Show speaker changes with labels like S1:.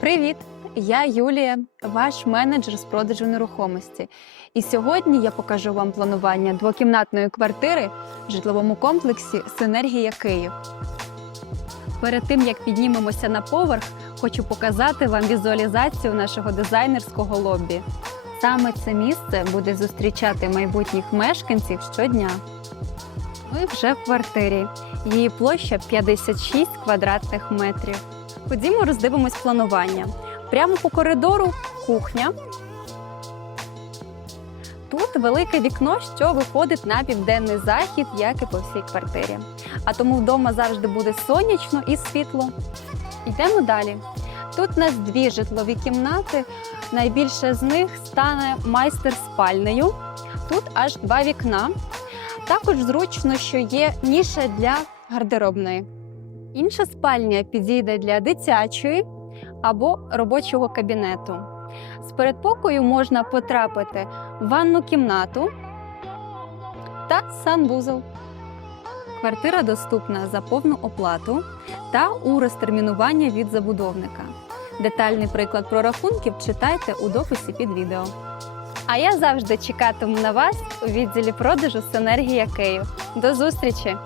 S1: Привіт! Я Юлія, ваш менеджер з продажу нерухомості. І сьогодні я покажу вам планування двокімнатної квартири в житловому комплексі Синергія Київ. Перед тим як піднімемося на поверх, хочу показати вам візуалізацію нашого дизайнерського лобі. Саме це місце буде зустрічати майбутніх мешканців щодня. Ми вже в квартирі. Її площа 56 квадратних метрів. Ходімо, роздивимось планування. Прямо по коридору кухня. Тут велике вікно, що виходить на південний захід, як і по всій квартирі. А тому вдома завжди буде сонячно і світло. Йдемо далі. Тут у нас дві житлові кімнати. Найбільше з них стане майстер-спальнею. Тут аж два вікна. Також зручно, що є ніша для гардеробної. Інша спальня підійде для дитячої або робочого кабінету. З передпокою можна потрапити в ванну кімнату та санвузол. Квартира доступна за повну оплату та у розтермінування від забудовника. Детальний приклад прорахунків читайте у дописі під відео. А я завжди чекатиму на вас у відділі продажу Синергія Київ. До зустрічі!